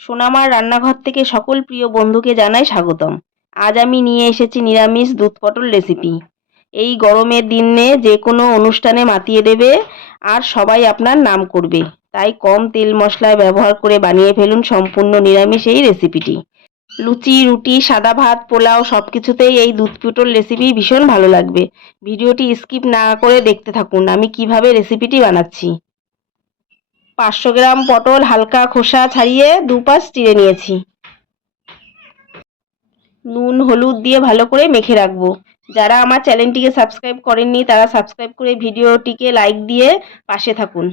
সোনামার রান্নাঘর থেকে সকল প্রিয় বন্ধুকে জানাই স্বাগতম। আজ আমি নিয়ে এসেছি নিরামিষ দুধ পটল রেসিপি। এই গরমের দিনে যে কোনো অনুষ্ঠানে মাতিয়ে দেবে আর সবাই আপনার নাম করবে। তাই কম তেল মশলায় ব্যবহার করে বানিয়ে ফেলুন সম্পূর্ণ নিরামিষ এই রেসিপিটি। লুচি, রুটি, সাদা ভাত, পোলাও সব কিছুতেই এই দুধ পটল রেসিপি ভীষণ ভালো লাগবে। ভিডিওটি স্কিপ না করে দেখতে থাকুন আমি কিভাবে রেসিপিটি বানাচ্ছি। 500 গ্রাম পটল হালকা খোসা ছাড়িয়ে দুপাশ চিড়ে নিয়েছি। নুন হলুদ দিয়ে ভালো করে মেখে রাখবো। যারা আমার চ্যানেলটিকে সাবস্ক্রাইব করেননি তারা সাবস্ক্রাইব করে ভিডিওটিকে লাইক দিয়ে পাশে থাকুন।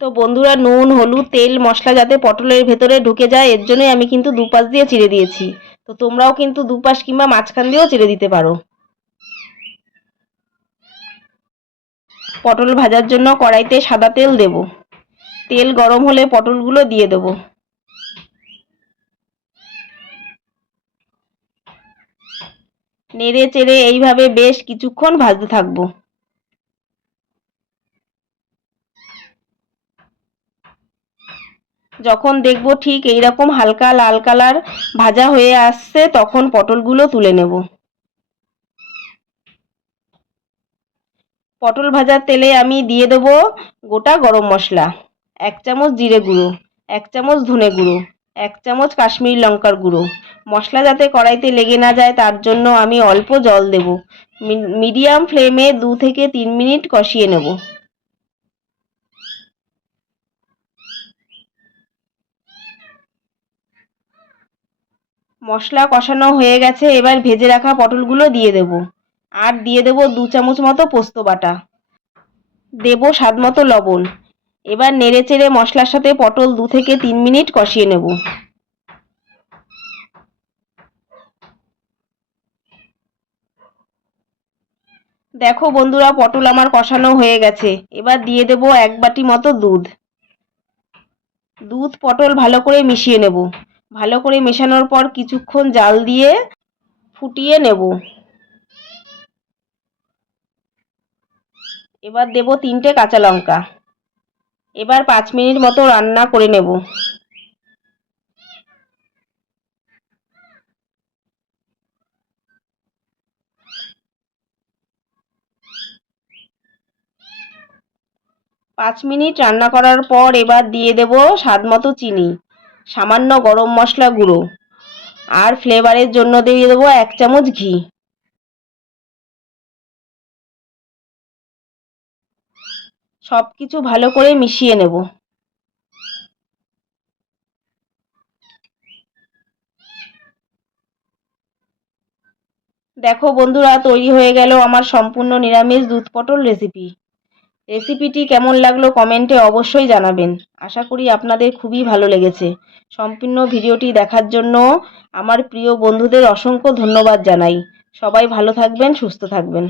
তো বন্ধুরা, নুন হলুদ তেল মশলা যাতে পটলের ভেতরে ঢুকে যায় এর জন্যই আমি কিন্তু দুপাশ দিয়ে চিড়ে দিয়েছি। তো তোমরাও কিন্তু দুপাশ কিংবা মাঝখান দিয়েও চিড়ে দিতে পারো। পটল ভাজার জন্য কড়াইতে সাদা তেল দেব। তেল গরম হলে পটলগুলো দিয়ে দেব। নেড়ে চেড়ে এইভাবে বেশ কিছুক্ষণ ভাজতে থাকবো। যখন দেখব ঠিক এইরকম হালকা লাল কালার ভাজা হয়ে আসছে তখন পটলগুলো তুলে নেব। পটল ভাজার তেলে আমি দিয়ে দেব গোটা গরম মশলা, 1 চামচ জিরে গুঁড়ো, 1 চামচ ধনে গুঁড়ো, 1 চামচ কাশ্মীরি লঙ্কার গুঁড়ো। মশলা যাতে কড়াইতে লেগে না যায় তার জন্য আমি অল্প জল দেব। মিডিয়াম ফ্লেমে 2 থেকে 3 মিনিট কষিয়ে নেব। মশলা কষানো হয়ে গেছে, এবার ভেজে রাখা পটলগুলো দিয়ে দেব। আর দিয়ে দেব 2 চামচ মতো পোস্ত বাটা, দেব স্বাদ মতো লবণ। এবার নেড়ে চেড়ে মশলার সাথে পটল 2 থেকে 3 মিনিট কষিয়ে নেব। দেখো বন্ধুরা, পটল আমার কষানো হয়ে গেছে। এবার দিয়ে দেব 1 বাটি মতো দুধ। দুধ পটল ভালো করে মিশিয়ে নেব। ভালো করে মেশানোর পর কিছুক্ষণ জাল দিয়ে ফুটিয়ে নেব। এবার দেব 3টে কাঁচা লঙ্কা। এবার 5 মিনিট মতো রান্না করে নেব। পাঁচ মিনিট রান্না করার পর এবার দিয়ে দেব স্বাদ মতো চিনি, সামান্য গরম মশলা গুঁড়ো আর ফ্লেভারের জন্য দিয়ে দেবো 1 চামচ ঘি। সব কিছু ভালো করে মিশিয়ে নেব। দেখো বন্ধুরা, তৈরি হয়ে গেল আমার সম্পূর্ণ নিরামিষ দুধ পটল রেসিপি। রেসিপিটি কেমন লাগলো কমেন্টে অবশ্যই জানাবেন। আশা করি আপনাদের খুবই ভালো লেগেছে। সম্পূর্ণ ভিডিওটি দেখার জন্য আমার প্রিয় বন্ধুদের অসংখ্য ধন্যবাদ জানাই। সবাই ভালো থাকবেন, সুস্থ থাকবেন।